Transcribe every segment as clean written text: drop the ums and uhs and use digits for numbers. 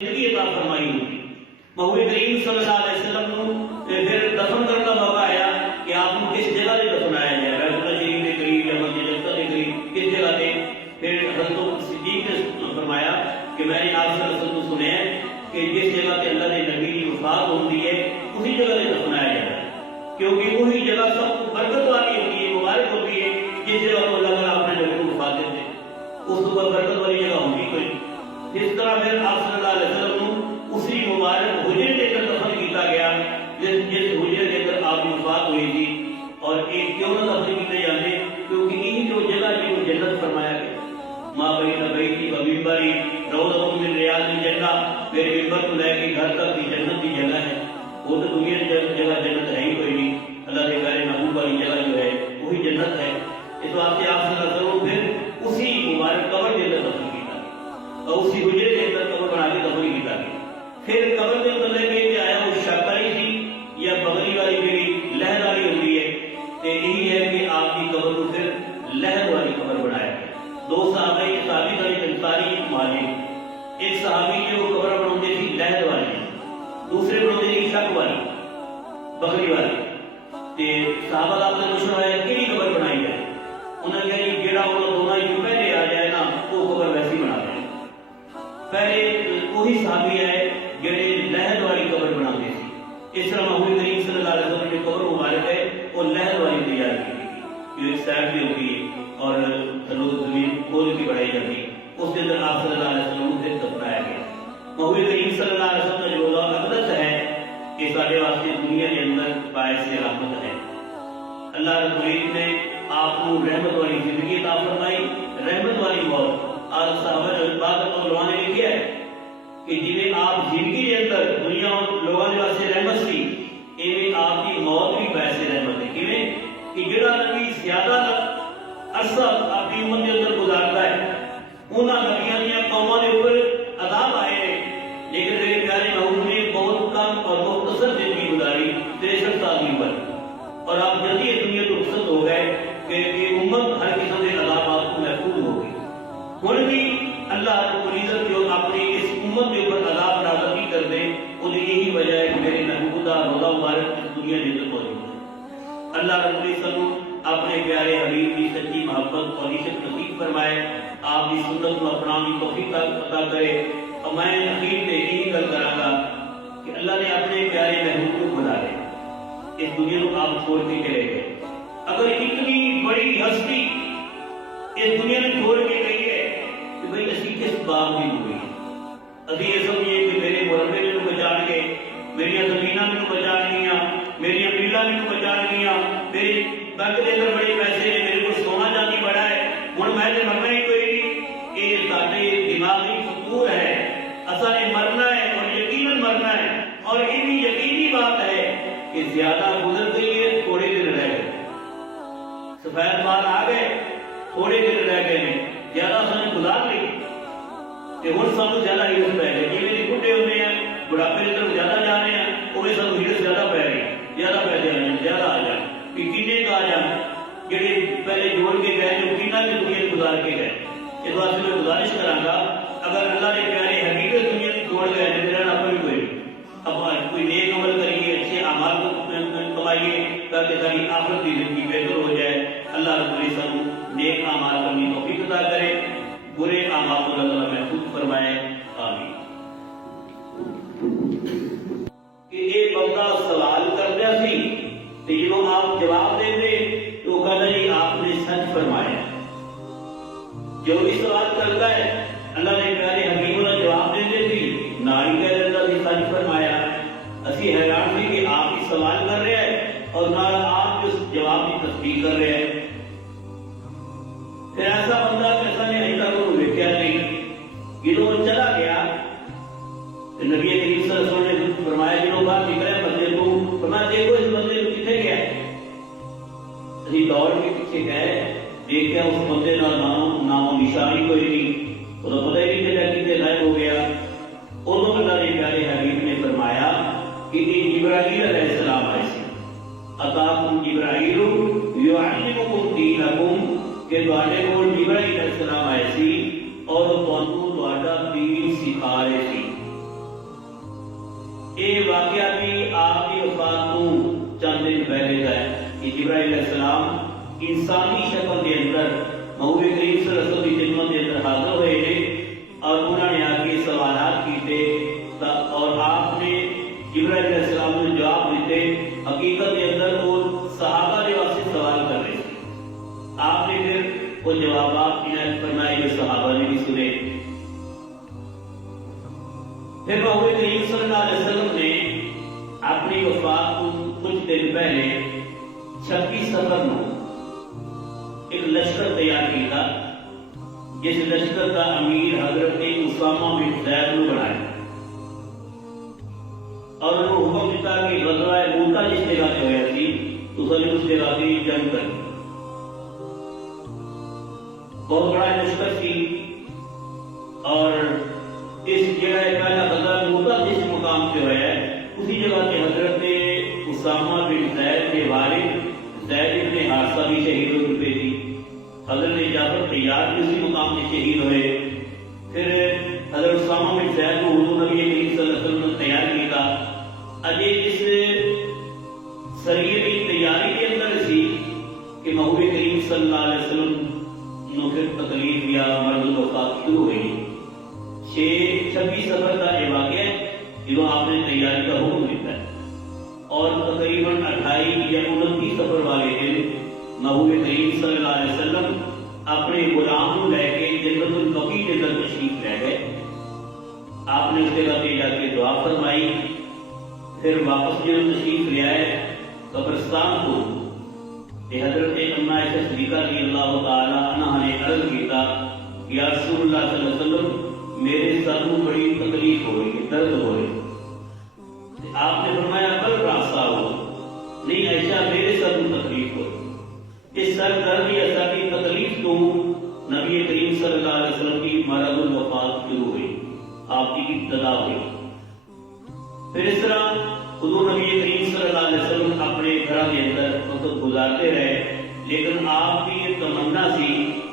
زندگی عطا فرمائی ہوگی۔ محبوب کریم صلی اللہ علیہ وسلم کو پھر دفن کرنے کا موقع آیا کہ آپ کو کس جگہ سے دفنایا جائے، بیت اللہ شریف کے قریب یا مسجد اقصی کے قریب، کس جگہ پہ؟ پھر حضرت صدیق نے فرمایا کہ میں نے آپ صلی اللہ علیہ وسلم کو سنا ہے کہ جس جگہ پہ اللہ نے نبی کی وفات ہوتی ہے اسی جگہ سے دفنایا جائے، کیونکہ وہی جگہ سب برکت والی ہوتی ہے، مبارک ہوتی ہے، جس جگہ کو اللہ تعالیٰ اپنے نبی کو وفات دیتے اس کو برکت والی جگہ ہوگی کوئی۔ جس طرح پھر آپ صلی اللہ علیہ وسلم کو اسی مبارک حجرے کے اندر دفن کیا گیا جس حجرے کے اندر آپ کی وفات ہوئی تھی، اور ایک کیوں نہ دفن کیے جاتے کیونکہ یہی جو جگہ تھی وہ جنت فرمایا گیا۔ ماں بین بیتی و منبری روضۃ من ریاض الجنہ، میرے ممبر کو لے کے گھر تک کی جنت کی جگہ ہے، وہ تو دنیا کی جگہ جنت ہے ہی کوئی نہیں، اللہ کے پیارے محبوب والی جگہ جو ہے وہی جنت ہے۔ اس واسطے آپ صلی اللہ علیہ وسلم پھر اسی مبارک قبر کے اندر دفن کیا اور اسی حجرے کے اندر قبر بنا کے دفن کیا گیا۔ پھر قبر کے اندر لے کے آیا وہ شاکاری تھی یا بغلی والی جڑی لہد والی ہوتی ہے، تو یہی ہے کہ آپ کی قبر کو پھر لہد والی قبر بنایا گیا۔ دو صحابی انصاری مہاجر، ایک صحابی جو قبر بناتے تھی لہد والی، دوسرے بناتے تھی شک والی بغلی والی، تے صحابہ آپ نے پوچھا ہے کہڑی قبر بنائی جائے، انہوں نے کہا جڑا وہ دونوں جو پہلے آ جائے نا وہ قبر ویسی بنا دیں۔ پہلے وہی صحابی ہے جڑے لہد والی قبر بناتے تھے، اس طرح محبوب کریم صلی اللہ علیہ وسلم کی قبر مبارک ہے وہ لہد والی تیار کی گئی، جو ایک سائڈ پہ ہوتی ہے اور زمین کھول کے بڑھائی جاتی ہے، اس کے اندر آپ صلی اللہ علیہ وسلم کو دفنایا گیا۔ محبوب کریم صلی اللہ علیہ وسلم کا جو روضہ اقدس ہے کہ سارے واسطے دنیا کے اندر باعث رحمت ہے۔ اللہ رب العزت نے آپ کو رحمت والی زندگی عطا فرمائی، رحمت والی موت۔ آج صحابہ جو بات علماء نے لکھی ہے کہ جنہیں آپ زندگی کے اندر دنیا اور لوگوں کے واسطے رحمت سی، ایویں آپ کی موت بھی باعث رحمت ہے۔ کیویں کہ جڑا نبی زیادہ عرصہ اپنی امت کے اندر گزارتا ہے انہاں نبیاں دیا قوماں کے اوپر عذاب آئے ہیں، لیکن میرے پیارے محبوب نے بہت کم اور مختصر زندگی گزاری 63 سال کی عمر، اور آپ جلدی اس دنیا کو رخصت ہو گئے کہ امت ہر قسم کے عذابات کو محفوظ ہو گئی۔ ہن بھی اللہ رب العزت جو اپنی اس امت کے اوپر عذاب نازل نہیں کر دے، اس کی یہی وجہ ہے کہ میرے محبوب کا روضہ مبارک اس دنیا کے اندر موجود ہے۔ اللہ رب العزت اپنے پیارے حبیب کی سچی محبت اور عشق نصیب فرمائے، آپ کی سنت کو اپنانے کی توفیق عطا کرے۔ اور میں اخیر میں یہی گل کراں گا کہ اللہ نے اپنے پیارے محبوب کو بنا لے، اس دنیا کو آپ چھوڑ کے چلے گئے۔ اگر اتنی بڑی ہستی اس دنیا میں چھوڑ کے گئی ہے کہ بھئی اسی کس باب کی ہوئی ہے؟ ابھی یہ سمجھیے کہ میرے مربے میں بچان گئے، میری زمینہ میں بچان گیا، میری امیلا میں بچان گیا، میرے بینک کے اندر بڑے پیسے ہیں، میرے کو سونا چاندی بڑا ہے، ہوں میں نے مرنا ہی کوئی نہیں۔ یہ سارے دماغی فطور ہے، اصل نے مرنا ہے اور یقیناً مرنا ہے، اور اتنی یقینی بات ہے کہ زیادہ گزر گئی ہے، تھوڑے دن رہ گئے، سفید بال آ گئے، تھوڑے دن رہ گئے ہیں، زیادہ سن گزار لی کہ ہوں سب زیادہ ہرس پی گئے، جی بڈھے ہوتے ہیں بڑھاپے کی طرف زیادہ جا رہے ہیں، وہ سب ہرس زیادہ پی رہی ہے، زیادہ پیسے آ جائیں، زیادہ آ جائیں کہ کنے کا آ جائیں، جڑے پہلے جوڑ کے گئے جو کنا کی دنیا گزار کے گئے۔ اس واسطے میں گزارش کراں گا اگر اللہ نے پیارے حقیقت دنیا کی چھوڑ گئے تو میرا نفع بھی کوئی اب کوئی نیک عمل کریے، اچھے اعمال کو کمائیے تاکہ ساری آخرت کی زندگی بہتر ہو جائے۔ اللہ رب العزت نیک اعمال کرنے کی توفیق عطا کرے، برے اعمال کو اللہ تعالیٰ محفوظ فرمائے، آمین۔ کہ ایک بندہ سوال کر دیا سی تو جب آپ جواب دیں دے تو کہتا جی آپ نے سچ فرمایا۔ جو بھی سوال کرتا ہے اللہ نے پیارے حکیم نے جواب دیں دے سی ناری کہہ دیتا سی سچ فرمایا۔ اسی حیران تھی کہ آپ ہی سوال کر رہے ہیں اور نہ آپ اس جواب کی تصدیق کر رہے ہیں۔ پھر ایسا بندہ ایسا نے ایسا کو دیکھا نہیں، جدوں چلا گیا تو نبی کریم صلی اللہ علیہ وسلم نے فرمایا جنہوں باہر نکلے بندے کو، فرمایا دیکھو اس بندے کو کتنے گیا ہے؟ اسی دور کے پیچھے گئے، دیکھا اس بندے کا نام و نشانی کوئی نہیں، تو پتہ ہی نہیں چلا کتنے غائب ہو گیا۔ ادو اللہ نے پیارے حبیب نے فرمایا کہ یہ جبرائیل علیہ السلام آئے سی، اتاکم جبرائیل یعلمکم دینکم، کہ تواڈے کول جبرائیل علیہ السلام آئے سی اور تانوں تہاڈا دین سکھا رہے سی۔ یہ واقعہ بھی آپ کی وفات کو چند دن پہلے کا ہے کہ جبرائیل علیہ السلام انسانی شکل کے اندر محبوب کریم صلی اللہ علیہ وسلم کی خدمت کے اندر حاضر ہوئے تھے اور انہوں نے آ کے سوالات کیے اور آپ نے جبرائیل علیہ السلام نے جواب دیتے. حقیقت کے اندر وہ صحابہ کے واسطے سوال کر رہے تھے. آپ نے پھر وہ جوابات عنایت فرمائے جو صحابہ نے بھی سنے. پھر محبوب کریم صلی اللہ علیہ وسلم نے اپنی وفات کو کچھ دن پہلے 26 سفر میں ایک لشکر تیار کیا جس لشکر کا امیر حضرت اسامہ بن زید نے بنایا اور انہوں نے حکم دیتا کہ غزوہ موتا جس جگہ سے ہویا تھی اس جگہ کی جنگ کر. بہت بڑا لشکر تھی اور اس جگہ پہلا غزوہ موتا جس مقام سے ہوا ہے اسی جگہ کے حضرت اسامہ بن زید کے والد زید بن حارثہ بھی شہید ہو چکے تھی. حضرت جعفر طیار بھی اسی مقام سے شہید ہوئے. پھر حضرت اسامہ بن زید کو حضور نبی کریم صلی اللہ علیہ وسلم نے تیار کیا. اجے اس سریے کی تیاری کے اندر سی کہ محبوب کریم صلی اللہ علیہ وسلم نو پھر تکلیف یا مرض الوفات شروع ہوئی. 26 سفر کا یہ واقعہ ہے جنہوں آپ نے تیاری کا حکم دیتا ہے اور تقریباً 28 یا 29 سفر والے دن محبوب کریم صلی اللہ علیہ وسلم اپنے غلام کو لے کے جنت البقیع کے اندر تشریف لے گئے. آپ نے اس جگہ پہ جا کے دعا فرمائی. پھر واپس جب تشریف لے آئے قبرستان کو حضرت اماں عائشہ صدیقہ رضی اللہ تعالی عنہا نے عرض کیا یا رسول اللہ صلی اللہ علیہ وسلم میرے سر میں بڑی تکلیف ہو رہی ہے درد ہو رہی ہے. آپ نے فرمایا کل راستہ ہو نہیں عائشہ میرے سر میں تکلیف ہو رہی. اس سر درد یا سر کی تکلیف تو نبی کریم صلی اللہ علیہ وسلم کی مرض الوفات شروع ہوئی آپ کی ابتدا ہوئی. پھر اس طرح حضور نبی کریم صلی اللہ علیہ وسلم اپنے گھر کے اندر وقت گزارتے رہے لیکن آپ کی یہ تمنا سی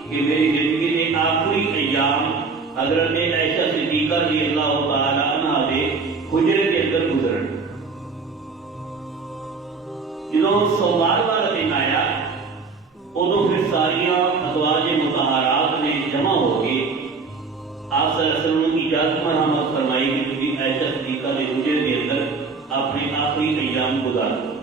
کہ میری زندگی کے آخری ایام حضرت عائشہ صدیقہ رضی اللہ تعالی عنہا کے حجرے کے اندر گزرن. جدوں سوموار والا دن آیا ادو پھر ساریاں ازواج مطہرات نے جمع ہو کے آپ صلی اللہ علیہ وسلم کی اجازت مرحمت فرمائی کہ تھی عائشہ صدیقہ کے حجرے کے اندر اپنے آخری ایام گزار دو.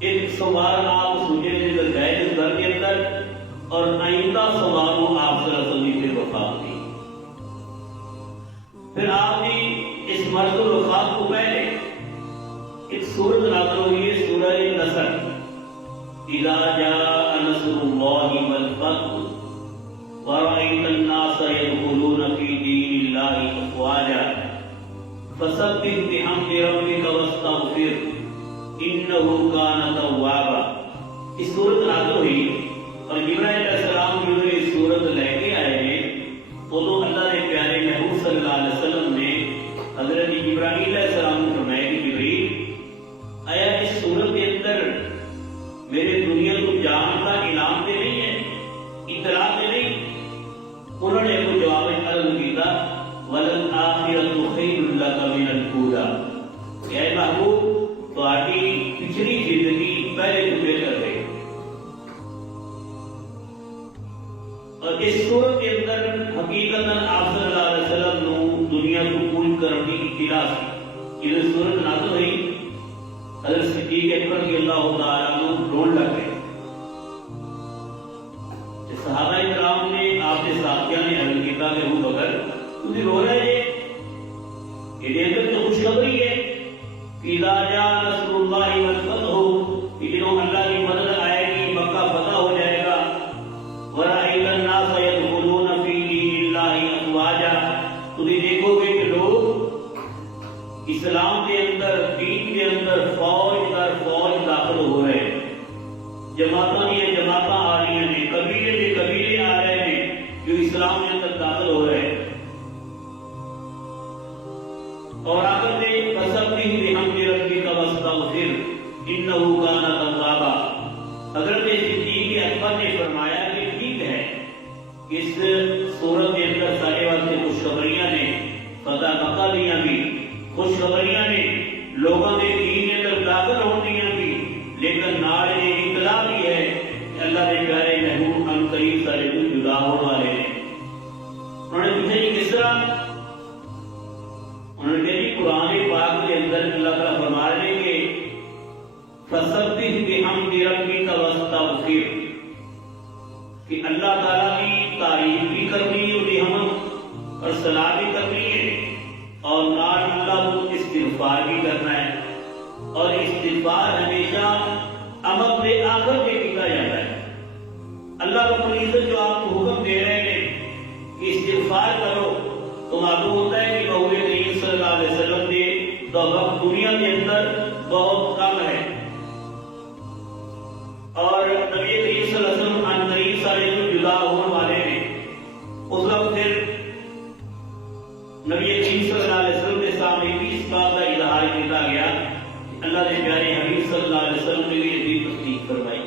ایک سوموار آپ اس حجرے کے اندر گئے اس گھر کے اندر اور آئندہ سوموار کو آپ صلی اللہ علیہ وسلم سے وفات ہوئی. پھر آپ کی اس مرض الوفات کو پہلے ایک سورت نازل ہوئی ہے سورہ نصر. اذا جاء نصر اللہ والفتح ورأيت الناس يدخلون في دين الله أفواجا فسبح بحمد ربك واستغفر إنه كان توابا. اس سورت نازل ہوئی اور جبرائیل علیہ السلام جو اس سورت لے کے آئے ہیں تو اللہ نے پیارے محبوب صلی اللہ علیہ وسلم نے حضرت جبرائیل علیہ السلام کو فرمایا کہ جبریل آیا اس سورت کے اندر میرے دنیا کو جان کا اعلان دے نہیں ہے اطلاع دے نہیں. انہوں نے کو جواب عرض کیا وَلَلْآخِرَةُ خَيْرٌ لَكَ مِنَ الْأُولَىٰ. اے محبوب تہاڈی پچھلی زندگی پہلے تو بہتر ہے. اور اس صورت کے اندر حقیقت آپ صلی اللہ علیہ وسلم نے دنیا کو قبول کرنے کی اطلاع کی. یہ صورت نازل ہوئی حضرت صدیق اکبر رضی اللہ تعالیٰ عنہ رون لگ گئے. صحابہ کرام نے آپ کے ساتھیاں نے عرض کیا کہ ابو بکر تم رو رہے یہ اندر تو خوشخبری ہے کہ اذا جاء نصر اللہ والفتح کہ جنہوں اللہ کی مدد آئے گی مکہ فتح ہو جائے گا. ورأيت الناس يدخلون في دين الله افواجا تم دیکھو گے کہ لوگ اسلام کے اندر دین کے اندر فوج در فوج داخل ہو رہے ہیں. جماعتوں یہ جماعتیں آ رہی ہیں قبیلے آ رہے ہیں جو اسلام کے اندر داخل ہو رہے ہیں. اور آخر میں فسبح بحمد ربک واستغفر انہ کان توابا. حضرت صدیق اکبر نے فرمایا کہ ٹھیک ہے اس صورت کے اندر سارے واسطے خوشخبریاں نے فتح مکہ دیا بھی خوشخبریاں نے لوگوں نے دین کے اندر داخل ہوندیاں بھی، لیکن نال یہ اطلاع بھی ہے کہ اللہ کے پیارے محبوب ان قریب سارے کو جدا ہونے والے ہیں۔ انہوں نے پوچھا جی کس طرح؟ انہوں نے کہا جی قرآن پاک کے اندر اللہ تعالیٰ فرما رہے ہیں کہ فَسَبِّحْ بِحَمْدِ رَبِّكَ وَاسْتَغْفِرْ، کہ اللہ تعالیٰ کی تعریف بھی کرنی ہے، انہیں حمد اور صلاح بھی کرنی ہے، اور نال اللہ کو استغفار بھی کرنا ہے، اور استغفار ہمیشہ عمل کے آخر میں کیا جاتا ہے۔ اللہ رب العزت جو آپ کو حکم دے رہے ہیں کہ استغفار کرو، تو معلوم ہوتا ہے کہ محبوب کریم صلی اللہ علیہ وسلم نے تو وقت دنیا کے اندر بہت کم ہے، اور نبی کریم صلی اللہ علیہ وسلم ان قریب سارے جو جدا ہونے والے ہیں۔ اس وقت پھر نبی کریم صلی اللہ علیہ وسلم کے سامنے بھی اس بات کا اظہار کیا گیا کہ اللہ کے پیارے حبیب صلی اللہ علیہ وسلم نے بھی یہ تصدیق فرمائی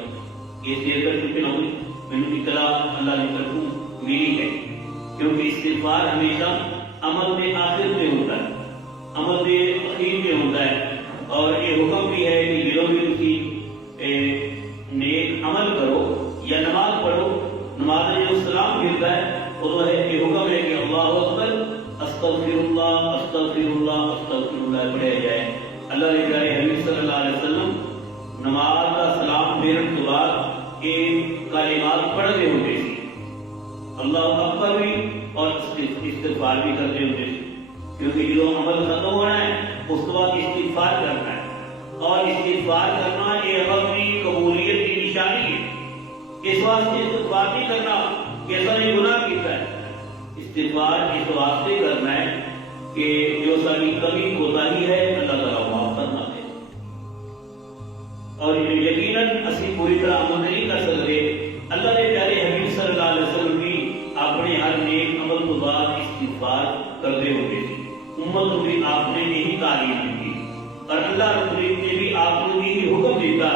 کہ اس دیر تک کیونکہ نہ ہوئی میں اطلاع اللہ کی طرف ملی ہے، کیونکہ استغفار ہمیشہ عمل میں آخر میں ہوتا ہے، عمل میں اخیر میں ہوتا ہے، اور یہ حکم بھی ہے کہ دلوں میں کسی نیک عمل کرو یا نماز پڑھو، نماز میں جو سلام ملتا ہے وہ ہے یہ حکم ہے کہ اللہ اکبر استغفر اللہ استغفر اللہ استغفر اللہ پڑھا جائے۔ اللہ کے پیارے حبیب صلی اللہ علیہ وسلم نماز کا سلام پھیرنے کے بعد یہ کلمات پڑھتے ہوتے تھے، اللہ اکبر بھی اور استغفار بھی کرتے ہوتے تھے، کیونکہ جو عمل ختم ہونا ہے اس کے بعد استغفار کرنا ہے، اور استغفار کرنا یہ عمل کی قبولیت کی نشانی ہے۔ اس واسطے استغفار نہیں کرنا کہ ایسا نہیں گناہ کیتا ہے، استغفار اس واسطے کرنا ہے کہ جو ساری کمی کوتاہی ہے اللہ تعالیٰ معاف کرنا ہے، اور یقیناً اسی پوری طرح عمل نہیں کر سکتے۔ اللہ کے پیارے حبیب صلی اللہ علیہ وسلم بھی اپنے ہر نیک عمل کے بعد استغفار کرتے ہوتے تھے، امت کو بھی آپ نے یہی تعلیم دی، اور اللہ رب العزت نے بھی آپ کو یہی حکم دیتا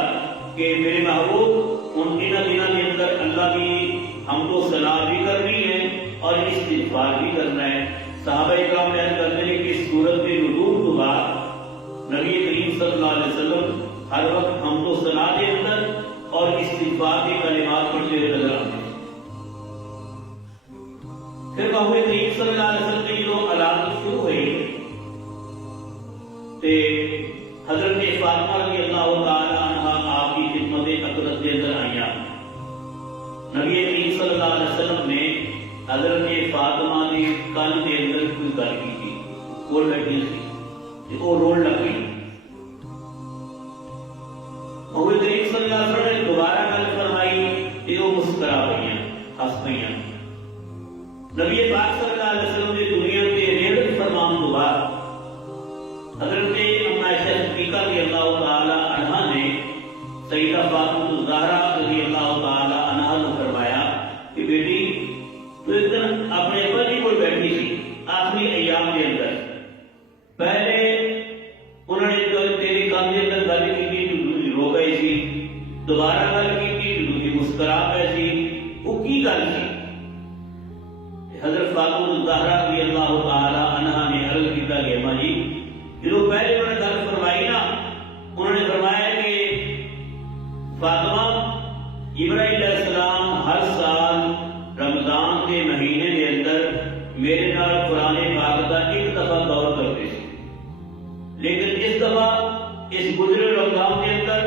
کہ میرے محبوب ان دنوں کے اندر اللہ کی حمد و ثنا بھی کرنی ہے اور استغفار بھی کرنا ہے۔ صحابہ کرام بیان کرتے ہیں کہ اس صورت میں نزول کے بعد نبی کریم صلی اللہ علیہ وسلم ہر وقت حمد و ثنا کے اندر اور استغفار کے کلمات پڑھتے ہوئے نظر آتے ہیں۔ پھر محبوب کریم صلی اللہ علیہ وسلم کی جو علامت شروع ہوئی تے حضرت فاطمہ رضی اللہ تعالی عنہ آپ کی خدمت اقدس کے اندر آئیاں۔ نبی کریم صلی اللہ علیہ وسلم نے حضرت فاطمہ کے کان کے اندر کوئی گل کی تھی، کول بیٹھی تھی، وہ روڑ لگ گئی۔ محبوب کریم صلی اللہ علیہ وسلم نے دوبارہ گل فرمائی کہ وہ مسکرا پئیاں، ہنس پئیاں۔ نبی پاک صلی اللہ علیہ وسلم نے دنیا کے رحمت فرمان کے بعد حضرت ام عائشہ صدیقہ رضی اللہ تعالی عنہا نے سیدہ فاطمہ الزہرا رضی اللہ تعالی عنہا نے فرمایا کہ بیٹی تو ایک دن اپنے پتی کو بیٹھی تھی آخری ایام کے اندر، پہلے انہوں نے جو تیرے کام کے اندر گل کی تھی تو رو گئی تھی، دوبارہ گل کی تھی تو مسکرا گئی تھی، وہ کی گل تھی؟ حضرت فاطمہ الزہرا رضی اللہ تعالی عنہا نے عرض کیا کہ ماں جی جو پہلے انہوں نے گل فرمائی نا، انہوں نے فرمایا کہ فاطمہ ابراہیم علیہ السلام ہر سال رمضان کے مہینے کے اندر میرے نال قرآن پاک کا ایک دفعہ دور کرتے تھے، لیکن اس دفعہ اس گزرے رمضان کے اندر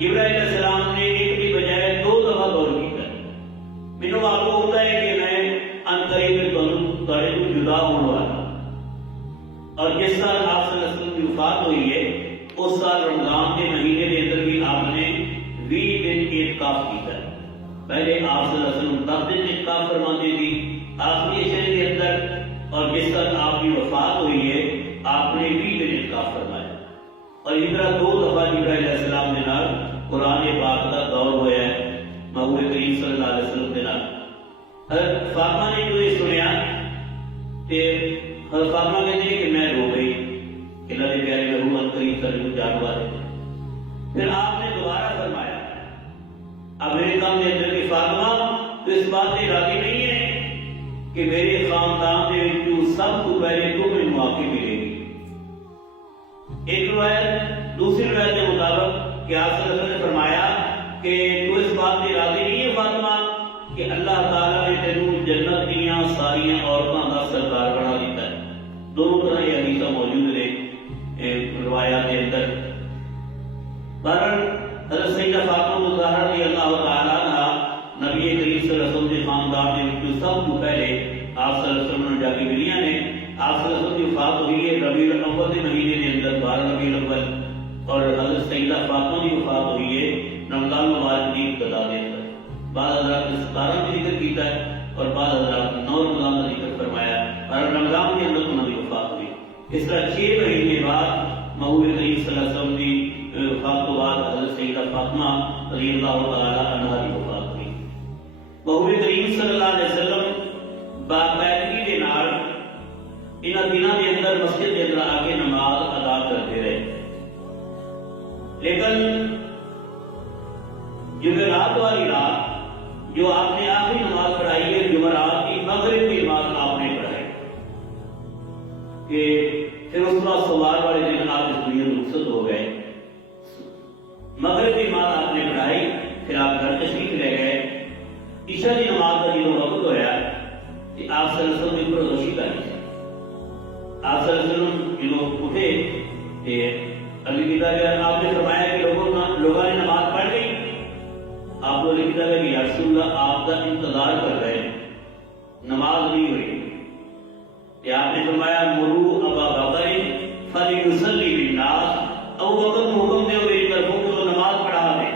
ابراہیم علیہ السلام نے ایک کی بجائے 2 دفعہ دور کیا۔ مجھے معلوم ہوتا ہے کہ میں انقریب تھوڑے کو جدا ہونے والا، اور جس سال آپ صلی اللہ علیہ وسلم کی وفات ہوئی ہے اس سال رمضان کے مہینے کے اندر بھی آپ نے 20 دن اعتکاف کیا ہے۔ پہلے آپ صلی اللہ علیہ وسلم 10 دن اعتکاف فرماتے تھی آخری عشرے کے اندر، اور جس سال آپ کی وفات ہوئی ہے آپ نے 20 دن اعتکاف فرمایا، اور اس طرح 2 دفعہ ابراہیم علیہ السلام کے نال قرآن پاک کا دور ہوا ہے محبوب کریم صلی اللہ علیہ وسلم کے نال۔ حضرت فاطمہ نے جو یہ سنیا کہ حضرت فاطمہ کہتے ہیں کہ میں رو گئی کہ اللہ کے پیارے محبوب کریم صلی اللہ علیہ وسلم جانوا ہے۔ پھر آپ نے دوبارہ فرمایا اب میرے کام کے اندر کی فاطمہ تو اس بات سے راضی نہیں ہے کہ میرے خاندان کے سب کو پہلے تمہیں معافی ملے گی، ایک روایت دوسری روایت کے مطابق کہ آپ صلی اللہ علیہ وسلم نے فرمایا کہ تو اس بات سے راضی نہیں ہے فاطمہ کہ اللہ تعالیٰ نے تینوں جنت دیاں ساری عورتوں کا سردار بنا دیتا ہے. دونوں طرح یہ حدیث موجود ہے روایات کے اندر. بہرحال حضرت سیدہ فاطمہ الزہرا رضی اللہ تعالیٰ عنہ نبی کریم صلی اللہ علیہ وسلم کے خاندان میں سب کو پہلے آپ صلی اللہ علیہ وسلم نے جا کے ملیاں نے. آپ صلی اللہ علیہ وسلم کی وفات ہوئی ہے ربیع الاول کے مہینے کے اندر 12 ربیع الاول اور حضرت سیدہ فاطمہ کی وفات ہوئی ہے رمضان مبارک کی ابتدا کے اندر. بعض حضرات نے 17 میں ذکر کیتا ہے اور بعض حضرات نے 9 رمضان کا ذکر فرمایا اور رمضان کے اندر انہوں کی وفات ہوئی. اس طرح 6 مہینے بعد محبوب کریم صلی اللہ علیہ وسلم کی وفات کے بعد حضرت سیدہ فاطمہ رضی اللہ تعالی عنہا کی وفات ہوئی. محبوب کریم صلی اللہ علیہ وسلم باقاعدگی کے نال انہاں دنوں کے اندر مسجد کے اندر آ کے نماز ادا کرتے رہے. لیکن جمعرات والی رات جو آپ نے آخری نماز پڑھائی ہے جمعرات کی مغرب کی نماز آپ نے پڑھائی کہ پھر اس بعد سوال والے دن آپ اس دنیا میں رخصت ہو گئے. مغرب کی نماز آپ نے پڑھائی پھر آپ گھر تشریف لے گئے. عشاء کی نماز کا جنہوں وقت ہویا کہ آپ صلی اللہ علیہ وسلم پر غشی کرنی ہے. آپ صلی اللہ علیہ وسلم جنہوں اٹھے کہ علی کی طرح آپ نے فرمایا کہ لوگوں نے نماز پڑھ گئی. آپ کو لکھتا ہے کہ یا رسول اللہ آپ کا انتظار کر رہے ہیں نماز نہیں ہوئی. کہ آپ نے فرمایا مرو ابا بکر فلیصلی بالناس ابو بکر کو حکم دے میری طرفوں کو تو نماز پڑھا دے.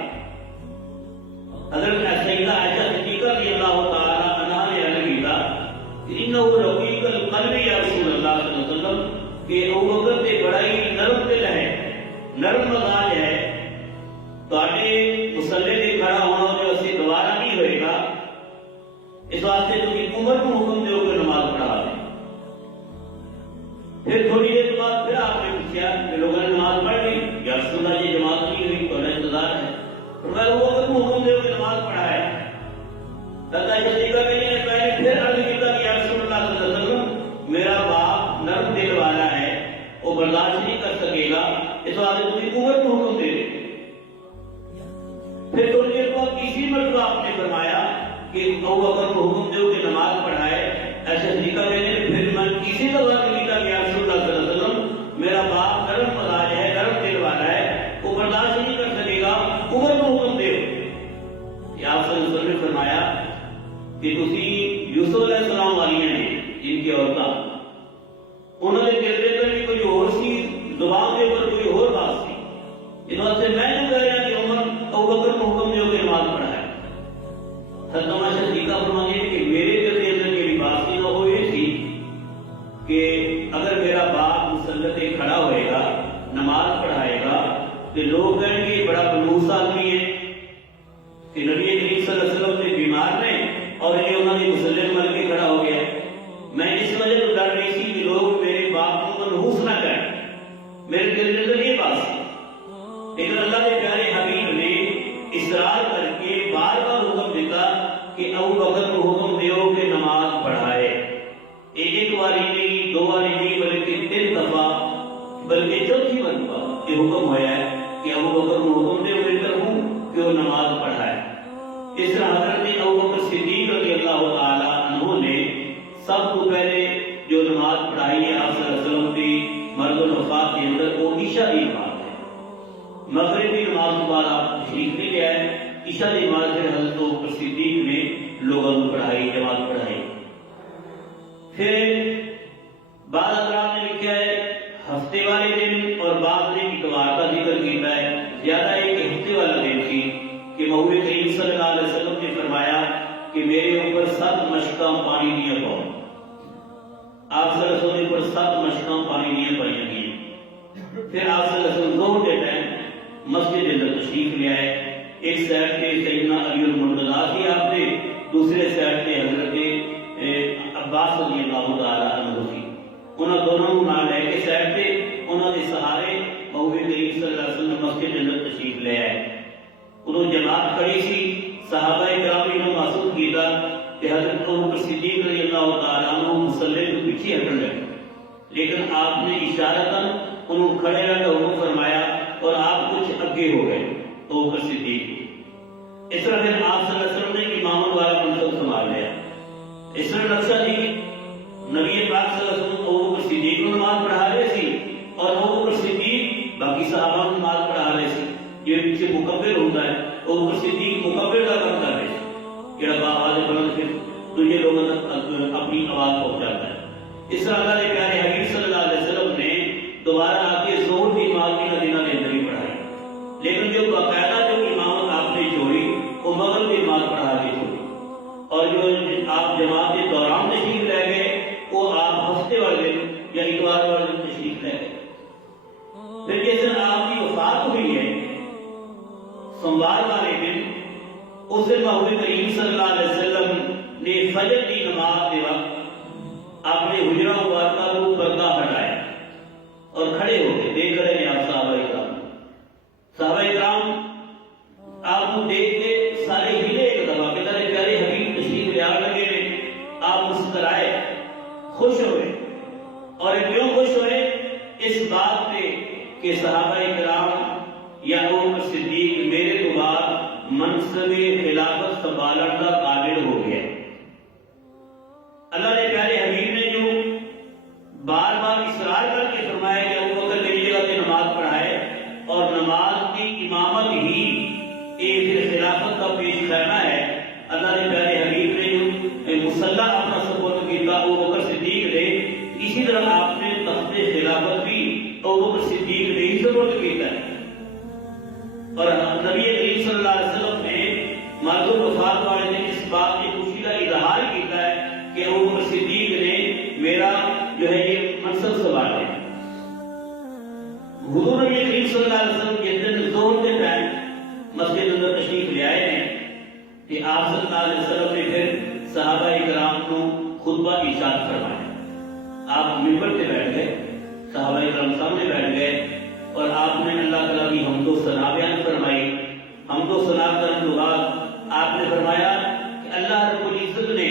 حضرت سیدہ عائشہ صدیقہ رضی اللہ تعالی عنہا نے عرض کیا کہ انہ رقیق القلب یا رسول اللہ صلی اللہ علیہ وسلم کہ ابو بکر تے بڑا ہی نرم دل ہے نرم مزاج ہے. مسلے سے کھڑا ہونا جو اسے دوبارہ نہیں ہوئے گا اس واسطے تم عمر کو حکم دو کہ نماز پڑھا دیں. پھر تھوڑی دیر بعد پھر آپ نے پوچھا کہ لوگوں نے نماز پڑھ لی یا رسول اللہ یہ جماعت نہیں ہوئی تو انتظار ہے. فرمایا وہ عمر کو حکم دو کہ نماز پڑھائے. حضرت صدیقہ نے پہلے پھر عرض کیا کہ یا رسول اللہ صلی اللہ علیہ وسلم میرا باپ نرم دل والا ہے وہ برداشت نہیں کر سکے گا اس واسطے تم عمر کو حکم دے دیں. پھر تھوڑی دیر بعد اسی مرتبہ آپ نے فرمایا کہ ابو بکر کو حکم دو کہ نماز پڑھائے. ایسے صدیقہ نے پھر میں اسی طرح لکھا کہ یا رسول اللہ صلی اللہ علیہ وسلم میرا باپ نرم مزاج ہے نرم دل والا ہے وہ برداشت نہیں کر سکے گا عمر کو حکم دے. یا آپ صلی اللہ علیہ وسلم نے فرمایا کہ تسی یوسف علیہ السلام والی ہیں جن کی عورتاں انہوں نے دل کے اندر بھی کوئی اور سی زبان کے اوپر کوئی اور بات سی اس واسطے میں جو کہہ رہا کہ عمر ابو بکر کو حکم دو کہ نماز پڑھائے. حضرت عائشہ صدیقہ فرماتی ہے کہ میرے دل کے اندر میری بات تھی وہ یہ تھی کہ اگر میرا باپ مصلی پہ کھڑا ہوئے گا نماز پڑھائے گا تو لوگ کہیں گے بڑا بلوس آدمی ہے کہ نبی کریم صلی اللہ علیہ وسلم سے بیمار نے اور یہ انہوں نے مصلی مل کے کھڑا ہو گیا. میں اس وجہ سے ڈر رہی تھی کہ لوگ میرے باپ کو منحوس نہ کریں. میرے دل کے اندر یہ بات تھی. لیکن اللہ کے پیارے حبیب نے اصرار کر کے بار بار حکم دیتا کہ ابو بکر کو حکم دیو کہ نماز پڑھائے. ایک باری نہیں دو باری نہیں بلکہ 3 دفعہ بلکہ چوتھی مرتبہ یہ حکم ہوا ہے کہ ابو بکر کو حکم دیو میری طرف کہ وہ نماز پڑھائے. اس طرح حضرت ابو بکر صدیق رضی اللہ تعالی عنہ نے سب کو پہلے جو نماز پڑھائی ہے آپ صلی اللہ علیہ وسلم کی مرد الوفات کے اندر وہ عشاء کی نماز ہے. مغرب کی نماز کے بعد آپ تشریف نہیں لے آئے. عشاء کی نماز سے حضرت ابو بکر صدیق نے لوگوں کو پڑھائی جماعت پڑھائی. پھر بعض حضرات نے لکھا ہے ہفتے والے دن اور بعض نے اتوار کا ذکر کیتا ہے. زیادہ ایک ہفتے والا دن تھی کہ محبوب کریم صلی اللہ علیہ وسلم نے فرمایا کہ میرے اوپر 7 مشکاں پانی دیا پاؤ. آپ صلی اللہ علیہ وسلم پر 7 مشکاں پانی دیا پڑی گئی. پھر آپ صلی اللہ علیہ وسلم ظہر کے ٹائم مسجد کے اندر تشریف لے آئے. ایک سائڈ پہ سیدنا علی المرتضیٰ تھی آپ نے دوسرے سائڈ پہ حضرت عباس رضی اللہ تعالی عنہ تھی. انہوں دونوں کو نہ لے کے سائڈ پہ انہوں نے سہارے محبوب کریم صلی اللہ علیہ وسلم مسجد کے اندر تشریف لے آئے. انہوں جماعت کھڑی سی صحابہ کرام نے محسوس کیا کہ حضرت ابو بکر صدیق رضی اللہ تعالی عنہ مصلی کے پیچھے ہٹنے لگے. لیکن آپ نے اشارتاً انہوں کھڑے رہنے کا حکم فرمایا اور آپ کچھ اگے ہو گئے ابو بکر صدیق۔ اس طرح پھر آپ صلی اللہ علیہ وسلم نے امامت والا منصب سنبھال لیا۔ اس طرح نقشہ تھی نبی پاک صلی اللہ علیہ وسلم ابو بکر صدیق کو نماز پڑھا رہے سی اور ابو بکر صدیق باقی صحابہ کو نماز پڑھا رہے سی۔ یہ پیچھے مکبر ہوتا ہے، ابو بکر صدیق مکبر کا کام کر رہے ہیں، جڑا باآواز بلند پھر دوسرے لوگوں تک اپنی آواز پہنچاتا ہے۔ اس طرح اللہ کے پیارے حبیب صلی اللہ علیہ وسلم نے دوبارہ آ کے ظہر کی نماز کی مدینہ کے اندر ہی پڑھائی، لیکن جو باقاعدہ جو امامت آپ نے چھوڑی وہ مغرب کی نماز پڑھا کے چھوڑی، اور جو آپ جماعت کے دوران تشریف لے گئے وہ آپ ہفتے والے دن یا اتوار والے دن تشریف لے گئے۔ پھر جس دن آپ کی وفات ہوئی ہے سوموار والے دن، اس دن محبوب کریم صلی اللہ علیہ وسلم نے فجر کی نماز کے وقت اپنے حجرہ مبارکہ کو پردہ ہٹایا اور کھڑے ہو کے دیکھ رہے ہیں آپ صحابہ کرام۔ صحابہ کرام آپ کو دیکھ کے سارے ہلے ایک دفعہ کہ تیرے پیارے حبیب تشریف لے آ لگے ہیں۔ آپ مسکرائے، خوش ہوئے، اور کیوں خوش ہوئے؟ اس بات پہ کہ صحابہ کرام یا ابو بکر صدیق میرے تو بعد منصب خلافت سنبھالنے کا قابل ہو گیا۔ اللہ نے پیارے حبیب نے جو بار بار اصرار کر کے فرمایا کہ ابو بکر میری جگہ پہ نماز پڑھائے، اور نماز کی امامت ہی ایک خلافت کا پیش کرنا ہے، اللہ نے پیارے حبیب نے جو مصلح اپنا سپرد کیا ابو بکر صدیق نے، اسی طرح آپ نے تخت خلافت بھی ابو بکر صدیق نے ہی سپرد کیا ہے۔ اور نبی کریم صلی اللہ علیہ وسلم نے مرد وفات والے نے اس بات کی خوشی کا اظہار کیا ہے کہ ابو بکر صدیق نے میرا جو ہے یہ منصب سنبھالا ہے۔ حضور نبی کریم صلی اللہ علیہ وسلم جس دن ظہر کے ٹائم مسجد اندر تشریف لے آئے ہیں کہ آپ صلی اللہ علیہ وسلم نے پھر صحابہ کرام کو خطبہ ارشاد فرمایا۔ آپ منبر پہ بیٹھ گئے، صحابہ کرام سامنے بیٹھ گئے، اور آپ نے اللہ تعالیٰ کی حمد و ثنا بیان فرمائی۔ حمد و ثنا کرنے کے بعد آپ نے فرمایا کہ اللہ رب العزت نے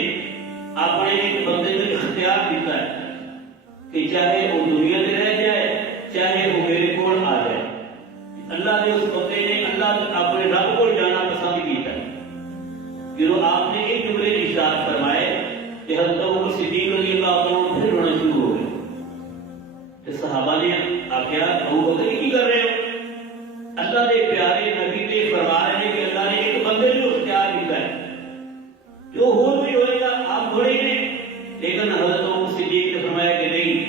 اپنے ایک بندے کو اختیار دیتا ہے کہ چاہے وہ دنیا میں رہ جائے چاہے وہ میرے کول آ جائے۔ اللہ نے اس بندے نے اللہ اپنے رب کو جانا پسند کیا ہے۔ جب آپ نے ایک جملے ارشاد فرمائے کہ حضرت ابو بکر صدیق رضی اللہ عنہ پھر رونا شروع ہو گئے۔ صحابہ نے آخیا ابو بکر کی کر رہے ہو؟ اللہ نے پیارے نبی نے فرما رہے ہیں کہ اللہ نے ایک بندے کو اختیار دیا ہے، جو ہو بھی ہوئے گا آپ تھوڑے نہیں۔ لیکن حضرت ابو بکر صدیق نے فرمایا کہ نہیں،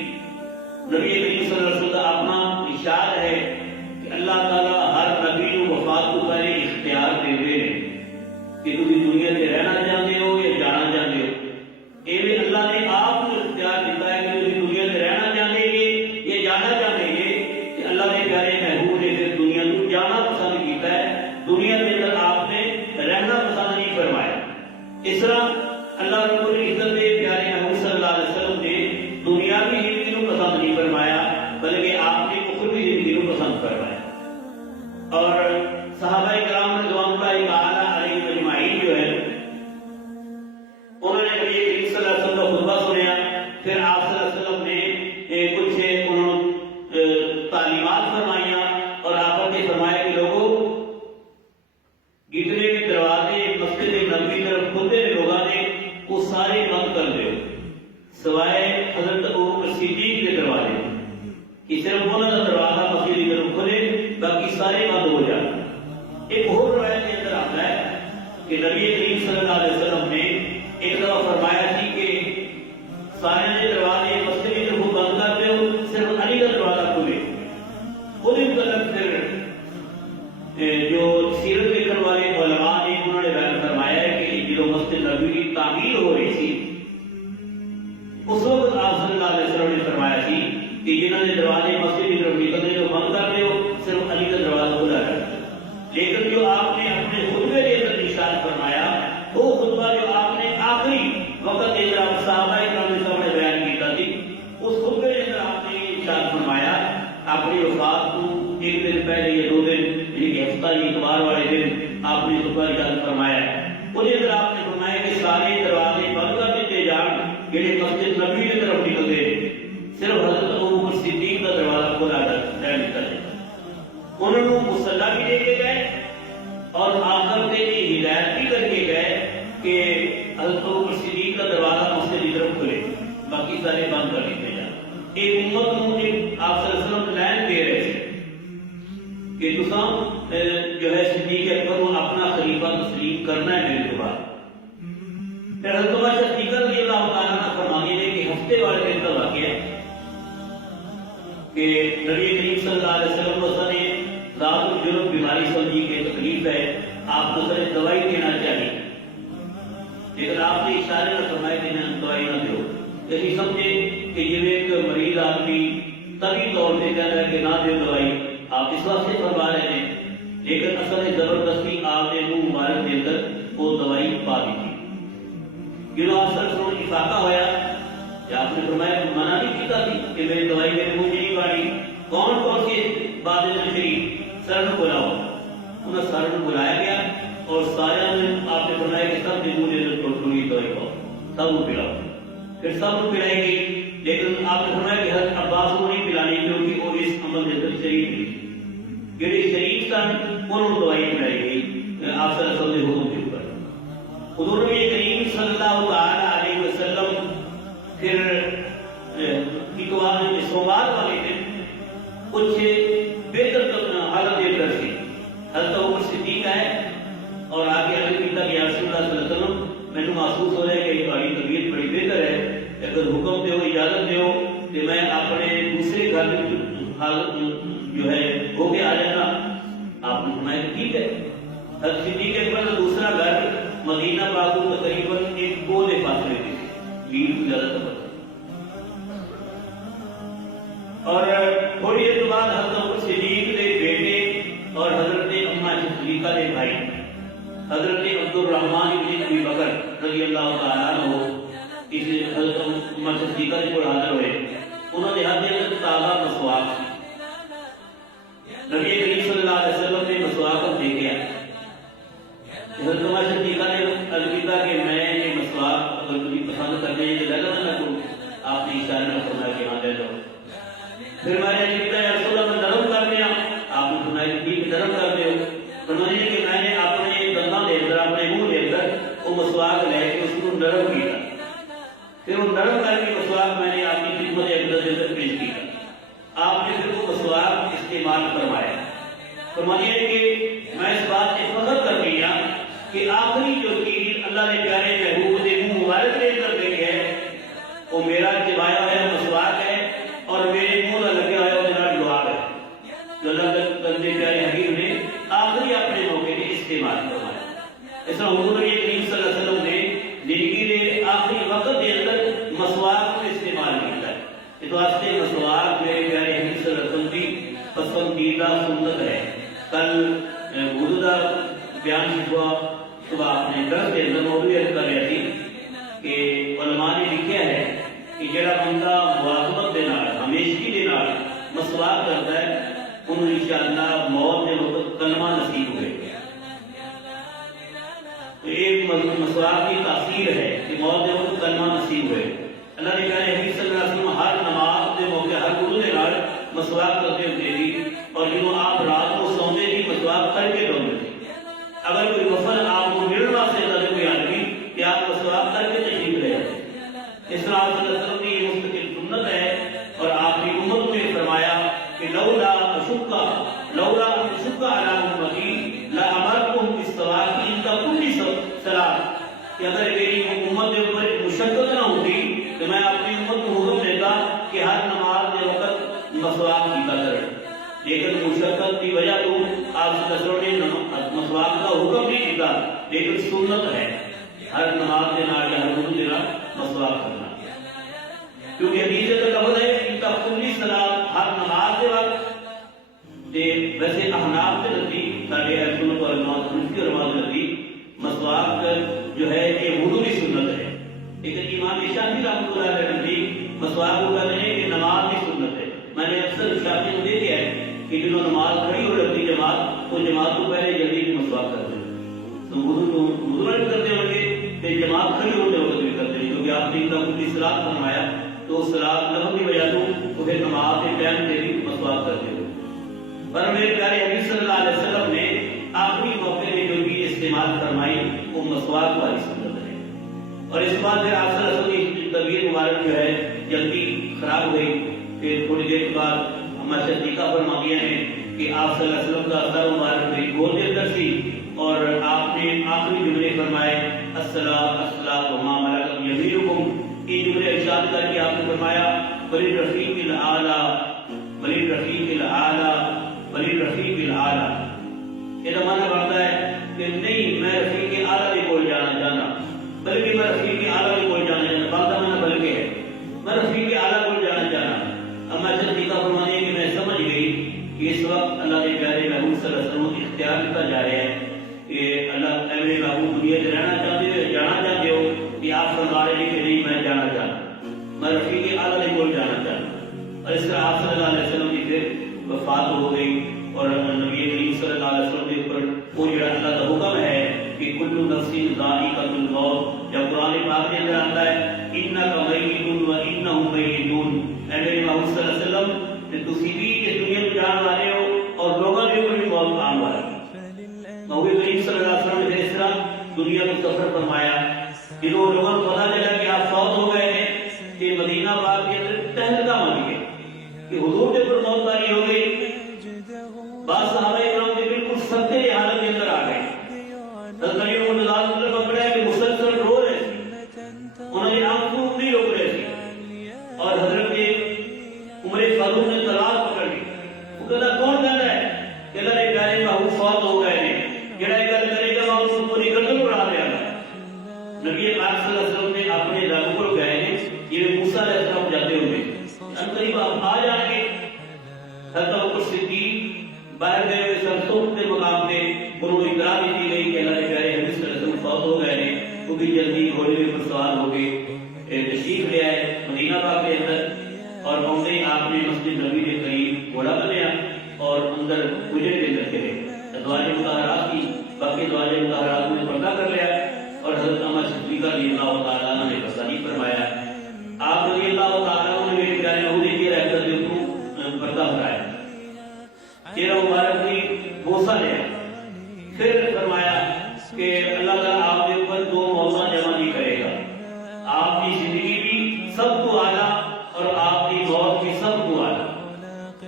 نبی کریم صلی اللہ علیہ وسلم اپنا ارشاد ہے کہ اللہ تعالیٰ ہر نبی کو وفات کو پہلے اختیار دیتے ہیں کہ تم دنیا سے رہنا چاہتے ہو یا جانا چاہتے ہو۔ ایویں اللہ نے آپ کو اختیار دیتا ہے کہ تم دنیا سے رہنا چاہتے گے یا جانا چاہتے گے، کہ اللہ نے پیارے محبوب نے پھر دنیا کو جانا پسند کیتا ہے، دنیا کے اندر آپ نے رہنا پسند نہیں فرمایا۔ اس طرح اللہ رب العزت نے پیارے محبوب صلی اللہ علیہ وسلم نے دنیاوی زندگی کو پسند نہیں فرمایا، بلکہ آپ نے اخروی زندگی کو پسند فرمایا۔ اور صحابہ کرام رضوان اللہ تعالیٰ علیہم اجمعین جو ہے انہوں نے نبی کریم صلی اللہ علیہ وسلم کا خطبہ سنیا، پھر آپ صلی اللہ علیہ وسلم نے کچھ انہوں تعلیمات فرمائیاں، اور آپ نے فرمایا کہ لوگوں جتنے بھی دروازے مسجد نبوی طرف کھلتے ہیں لوگوں نے وہ سارے بند کر دے، سوائے حضرت ابو بکر صدیق کے دروازے کہ صرف انہوں کا دروازہ مسجد کی طرف کھلے، باقی سارے بند ہو جائیں۔ ایک اور روایت کے اندر آتا ہے کہ نبی کریم صلی اللہ علیہ وسلم نے ایک دفعہ فرمایا تھی کہ سارے دروازے مسجد کی طرف بند کر دو، صرف علی کا دروازہ کھلے۔ خود ان طرف پھر جو سیرت لکھن والے علماء نے انہوں نے بیان فرمایا ہے کہ جو مسجد نبوی کی تعمیر ہو رہی تھی اس وقت آپ صلی اللہ علیہ وسلم نے فرمایا تھی کہ جنہوں نے دروازے مسجد کی طرف نکلنے کو بند کر دو، صرف علی کا دروازہ کھلا ہے۔ لیکن جو آپ نے اپنے خطبے کے اندر ارشاد فرمایا وہ خطبہ جو آپ نے آخری وقت کے اندر صحابہ کرام کے سامنے بیان کیا تھی، اس خطبے کے اندر آپ نے ارشاد فرمایا اپنی وفات کو ایک دن پہلے یا 2 دن یعنی ہفتہ اتوار والے دن آپ نے خطبہ ارشاد فرمایا۔ اس اندر آپ نے فرمایا کہ سارے دروازے بند کر دیتے جان جڑے مسجد نبوی کی طرف نکلتے، صرف حضرت ابو بکر صدیق کا دروازہ کھلا رہتا۔ اور آخر سے یہ ہدایت بھی کر کے گئے کہ حضرت ابوبکر صدیق کا دروازہ مسجد کی طرف کھلے، باقی سارے بند کر دیتے جائیں۔ ایک امت کو آپ صلی اللہ علیہ وسلم لائن دے رہے تھے کہ تساں جو ہے صدیق اکبر کو اپنا خلیفہ تسلیم کرنا ہے میرے بعد۔ پھر حضرت عمر صدیق رضی اللہ تعالیٰ عنہ فرماتے ہیں کہ ہفتے والے دن کا واقعہ ہے کہ نبی کریم صلی اللہ علیہ وسلم کو سنے ذات الجنب بیماری سمجھی کہ تکلیف ہے، آپ کو سنے دوائی دینا چاہیے، لیکن آپ نے اشارے نہ فرمائے کہ دوائی نہ دو، یعنی سمجھے کہ یہ ایک مریض آدمی طبی طور سے کہہ رہا ہے کہ نہ دو دوائی، آپ اس وقت سے فرما رہے ہیں، لیکن اصل زبردستی آپ نے منہ مبارک دے کر وہ دوائی پا دی تھی۔ جنہوں آپ سر سنوں افاقہ ہویا یا آپ نے فرمایا منع نہیں کیتا تھی کہ میری دوائی میرے منہ نہیں پاڑی، کون کون سی باتیں شریف سر کو بلاؤ، انہیں سر کو بلایا گیا اور سارا نے آپ نے فرمایا کہ سب نے منہ دے کر تھوڑی دوائی پاؤ، سب کو پلاؤ، پھر سب کو پلائی گئی، لیکن آپ نے فرمایا کہ حضرت عباس کو نہیں پلانی کیونکہ وہ اس عمل کے اندر شریف نہیں، جڑے شریف سن انہوں دوائی پلائی گئی آپ صلی اللہ علیہ وسلم کے اوپر۔ حضور نبی کریم صلی اللہ علیہ وسلم پھر سوموار والے دن کچھ بہتر حالت دے کر سی، حضرت ابوبکر صدیق آئے اور آگے عرض کیا کہ یا رسول اللہ صلی اللہ علیہ وسلم مینوں محسوس ہو رہا ہے کہ تمہاری طبیعت بڑی بہتر ہے، اگر حکم دیو اجازت دیو کہ میں اپنے دوسرے گھر حالت جو ہے ہو کے آ جانا، آپ نے فرمایا ٹھیک ہے۔ حضرت صدیق اکبر کا دوسرا گھر مدینہ پاک کو تقریباً ایک گولے فاصلے تھے، میل کو زیادہ سفر، اور تھوڑی دیر بعد حضرت ابوبکر صدیق کے بیٹے اور حضرت اماں صدیقہ کے بھائی حضرت عبد الرحمن بن ابی بکر رضی اللہ تعالیٰ عنہ اس حضرت اماں صدیقہ کے پاس حاضر ہوئے، انہوں نے ہاتھ میں تازہ مسواک، نبی کریم صلی اللہ علیہ وسلم نے مسواک کو دیکھا، حضرت اماں صدیقہ نے عرض کیا کہ میں یہ مسواک اگر تمہیں پسند کرنے کے لگا نہ تو آپ نے اشارے نہ فرمایا کہ ہاں دے دو، پھر میں نے کہا یا رسول اللہ میں نرم کر دیا، آپ نے فرمایا کہ ٹھیک نرم کر دو، فرمایا کہ میں نے اپنے دنداں دے کر اپنے منہ دے کر وہ مسواک لے کے اس کو نرم کیا، پھر وہ نرم کر کے مسواک میں نے آپ کی خدمت اقدس دے کر پیش کیا، آپ نے پھر وہ مسواک استعمال فرمایا، فرمایا کہ میں اس بات سے فخر کر دیا کہ آخری جو چیز اللہ نے پیارے محبوب سے منہ مبارک لے کر دی ہے وہ میرا چبایا ہوا مسواک ہے اور میرے منہ نہ لگے ہوا میرا لعاب ہے، جو اللہ کے پیارے حبیب نے آخری اپنے موقع میں استعمال فرمایا۔ اس طرح حضور نبی کریم صلی اللہ علیہ وسلم نے زندگی کے آخری وقت کے اندر مسواک کو استعمال کیا ہے، اس واسطے مسواک میرے پیارے حبیب صلی اللہ علیہ وسلم کی پسندیدہ سنت ہے۔ کل موجودہ بیان صبح آپ نے درس کے اندر موضوع کر رہی تھی کہ علماء نے لکھا ہے کہ جڑا بندہ مواظبت کے نال ہمیشگی کے نال مسواک کرتا ہے انہوں انشاءاللہ موت کے وقت کلمہ نصیب ہوئے، تو ایک مسواک کی تاثیر ہے کہ موت کے وقت کلمہ نصیب ہوئے۔ اللہ نے کہا ہے صلی اللہ علیہ وسلم ہر نماز کے موقع ہر وضو کے نال مسواک کرتے ہوتے تھی، اور جنہوں آپ رات کو سوندے تھی مسواک کر کے سوندے تھے، اگر کوئی وفد آپ کو ملنے واسطے اندر کوئی آدمی کہ آپ مسواک کر کے تشریف لے جائیں، اس طرح آپ صلی اللہ علیہ وسلم کی یہ مستقل سنت ہے، اور آپ کی امت میں فرمایا کہ لولا اشق علی امتی لامرتهم بالسواک عند کل صلاۃ، کہ اگر میری امت کے اوپر مشقت نہ ہوتی تو میں اپنی امت کو حکم دیتا کہ ہر نماز کے وقت مسواک کیا کرے، لیکن مشقت کی وجہ تو آپ رسول نے مسواک کا حکم نہیں دیتا، لیکن سنت ہے ہر نماز کے نال یا ہر وضو کے نال مسواک کرنا، کیونکہ حدیث کا لفظ ہے ان کا کلی صلاۃ ہر نماز کے وقت، ویسے احناف کے نزدیک سارے اہل سنت اور حنفی علماء کے نزدیک مسواک جو ہے یہ وضو کی سنت ہے، لیکن امام شافعی رحمۃ اللہ علیہ نزدیک مسواک کو کہتے ہیں کہ نماز کی سنت ہے۔ میں نے اکثر شافعی کو دیکھا ہے کہ جنہوں نماز کھڑی ہو رہتی جماعت وہ جماعت کو پہلے جلدی مسواک کرتے ہیں، تو وضو بھی کرتے ہوں گے کہ جماعت کھڑی ہوتے وقت بھی کرتے ہیں، کیونکہ آپ نے ان کا کلی صلاۃ فرمایا تو صلاۃ لفظ کی وجہ تو پھر نماز کے ٹائم پہ بھی مسواک کرتے ہو۔ پر میرے پیارے حبیب صلی اللہ علیہ وسلم نے آخری موقع میں جو استعمال فرمائی وہ مسواک والی سنت ہے. اور اس بعد پھر آپ صلی اللہ علیہ وسلم کی طبیعت مبارک جو ہے جلدی خراب ہوئی. پھر تھوڑی دیر بعد ہمارے صدیقہ فرماتی ہیں کہ آپ صلی اللہ علیہ وسلم کا سر مبارک میری گود کے اندر تھی اور آپ نے آخری جملے فرمائے السلام السلام وما ملکت یمینکم. یہ جملے ارشاد کر کے آپ نے فرمایا بلی رفیق الاعلی بلی رفیق الاعلی بلی رفیق الاعلی. یہ معنی بنتا ہے کہ نہیں میں رفیق اعلیٰ کے کول جانا چاہنا بلکہ میں رفیق اعلیٰ کے کول جانا چاہنا. بات معنی بلکہ ہے میں رفیق اعلیٰ کول جانا چاہنا. اب میں صدیقہ فرماتی ہے کہ میں سمجھ گئی کہ اس وقت اللہ کے پیارے محبوب صلی اللہ علیہ وسلم اختیار کیا جا رہا ہے کہ اللہ اے میرے محبوب دنیا سے رہنا چاہتے ہو جانا چاہتے ہو کہ آپ فرما رہے ہیں کہ نہیں میں جانا چاہتا میں رفیق اعلیٰ کے کول جانا چاہتا. اور اس طرح آپ صلی اللہ علیہ وسلم کی پھر وفات ہو گئی اور نبی کریم صلی اللہ علیہ وسلم کے اوپر وہ جو اللہ کا حکم ہے کہ کل نفس ذائقۃ الموت. جب قرآن پاک کے اندر آتا ہے انک میت و انہم میتون. اے میرے محبوب صلی اللہ علیہ وسلم کہ تسی بھی اس دنیا میں جان والے ہو اور لوگوں کے اوپر بھی موت آنے والا ہے. نبی کریم صلی اللہ علیہ وسلم نے اس طرح دنیا میں سفر فرمایا. جنہوں لوگوں کو پتہ چلا کہ آپ فوت ہو گئے ہیں کہ مدینہ پاک کے اندر تہلکہ مچ گیا کہ حضور کے اوپر موت طاری ہو گئی. بعض صحابہ کرام کے بالکل سکتے کی حالت کے اندر آ گئے. حضرت علی رضی اللہ عنہ نے پکڑا ہے کہ مسلسل رو رہے تھے انہوں نے آنکھوں نہیں روک رہے تھے. اور حضرت عمر فاروق نے طلاق پکڑ لی. وہ کہتا کون کہتا ہے کہ اللہ نے پیارے محبوب فوت ہو گئے ہیں جڑا یہ گل کرے گا وہ پوری گردن اڑا دے گا. نبی پاک صلی اللہ علیہ وسلم نے اپنے دادو پر گئے ہیں یہ موسیٰ علیہ السلام جاتے ہوئے ان قریب آپ آ جائیں گے. حضرت ابوبکر صدیق باہر گئے ہوئے سرسوخت کے مقام پہ انہوں نے اطلاع بھی دی گئی کہ اللہ کے پیارے حبیب صلی اللہ علیہ وسلم فوت ہو گئے ہیں. وہ بھی جلدی گھوڑے پر سوار ہو گئے تشریف لے آئے مدینہ پاک کے اندر. اور پہنچتے آپ نے مسجد نبی کے قریب گھوڑا بنایا اور اندر پوجے کے اندر چلے دعائیں مطہرات کی. باقی دعائیں مطہرات میں پردہ کر لیا اور حضرت عمر صدیقہ رضی اللہ تعالیٰ عنہ نے پردہ نہیں فرمایا. آپ رضی اللہ تعالیٰ عنہ نے میرے پیارے محبوب کی رحمت سے اوپر پردہ ہٹایا. چہرہ مبارک نے بوسہ لیا. پھر فرمایا کہ اللہ تعالیٰ آپ کے اوپر دو موضوع جمع نہیں کرے گا. آپ کی زندگی بھی سب کو اعلیٰ اور آپ کی موت بھی سب کو اعلیٰ.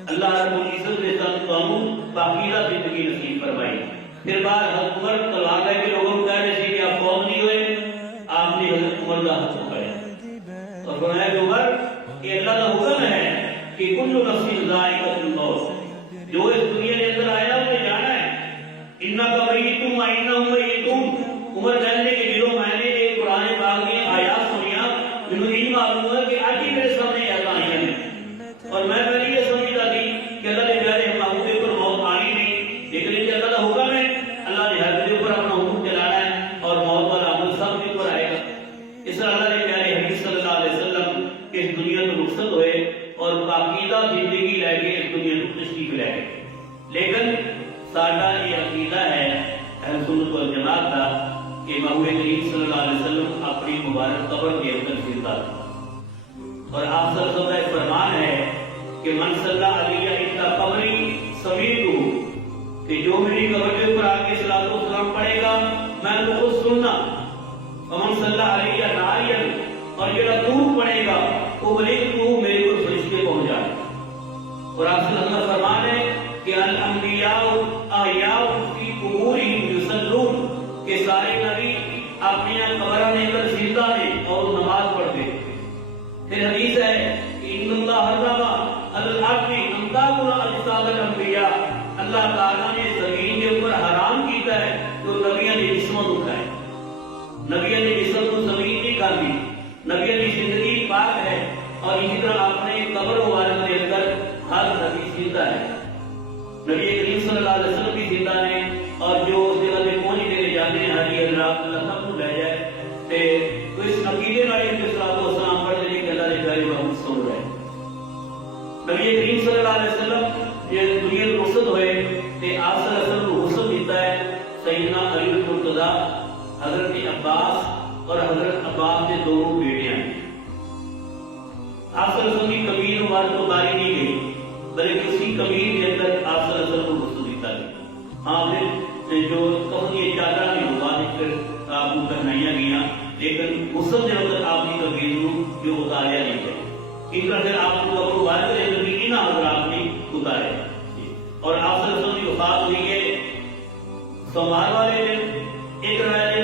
اللہ رب العزت نے تمام پاکیزہ زندگی نصیب فرمائی. پھر بعد حضرت عمر طلاق ہے کہ لوگوں کو کہہ رہے تھے کہ آپ فوت نہیں ہوئے. آپ نے حضرت عمر کا حق پکڑا اور فرمایا کہ عمر یہ اللہ کا حکم ہے کہ کل نفس ذائقۃ الموت. جو اس دنیا کے اندر آیا انہیں جانا ہے. انک میت و انہم میتون. عمر کہنے کہ جو میں نے ایک قرآن پاک میں آیات سنیا مجھے یہ معلوم ہوا کہ آج ہی میرے سامنے ایسا آئی ہیں اور میں پہلے یہ سمجھتا تھی کہ اللہ نے پیارے محبوب کے اوپر موت آنی نہیں. لیکن یہ اللہ کا حکم ہے اللہ نے ہر کے اوپر اپنا حکم چلانا ہے اور موت والا عمل سب کے اوپر آئے گا. اس طرح اللہ نے پیارے حبیب صلی اللہ علیہ وسلم اس دنیا میں رخصت ہوئے اور پاکیزہ زندگی لے کے اس دنیا میں تشریف لے گئے. لیکن ساڈا یہ عقیدہ ہے اہل سنت والجماعت کا کہ محبوب کریم صلی اللہ علیہ وسلم اپنی مبارک قبر کے اندر زندہ تھا. اور آپ صلی اللہ علیہ وسلم کا فرمان ہے کہ من صلی علیہ الا قبری سمیعتہ کہ جو میری قبر کے اوپر آ کے صلاۃ و سلام پڑھے گا میں ان کو خود سننا. ومن صلی علیہ ناریا اور جو دور پڑھے گا وہ بلے تو میرے کو فرشتے پہنچ جائے. اور آپ صلی اللہ علیہ وسلم فرمان ہے کہ الانبیاء احیاء فی قبورہم یصلون کہ سارے نبی اپنی قبروں میں اندر زندہ ہیں اور نماز پڑھتے. پھر حدیث ہے کہ ان اللہ حرم علی الارض ان تاکل اجساد الانبیاء. اللہ تعالیٰ نے زمین کے اوپر حرام کیتا ہے تو نبیوں نے جسم اٹھائے. نبیوں نے جسم کو زمین نہیں کر دی. نبیوں کی زندگی پاک ہے اور اسی طرح اپنے قبر مبارک کے اندر ہر نبی زندہ ہے. نبی کریم صلی اللہ علیہ وسلم بھی زندہ نے اور جو اس جگہ پہ پہنچ کے جاتے ہیں حاجی حضرات اللہ سب کو لے جائے تو اس عقیدے والے کے صلاۃ و سلام پڑھتے ہیں کہ اللہ نے پیارے محبوب سن رہے ہیں. نبی کریم صلی اللہ علیہ وسلم یہ دنیا میں رخصت ہوئے کہ آپ صلی اللہ علیہ وسلم کو رخصت دیتا ہے سیدنا علی المرتضیٰ حضرت عباس اور حضرت عباس کے دونوں بیٹیاں ہیں. آپ صلی اللہ علیہ وسلم کی کبیر مبارک کو باری نہیں گئی بلکہ اسی کبیر کے اندر آپ صلی اللہ علیہ وسلم کو رخصت دیتا ہے. ہاں پھر جو کفن کی چادر میں پھر آپ کو پہنائی گئی، لیکن غسل کے وقت آپ کی تقریر جو اتاریا نہیں ہے، اس طرح سے آپ کو قبر مبارک کے اندر بھی ان حضرات نے اتارے۔ اور آپ صلی اللہ علیہ وسلم کی وفات ہوئی ہے سوموار والے دن، ایک روایت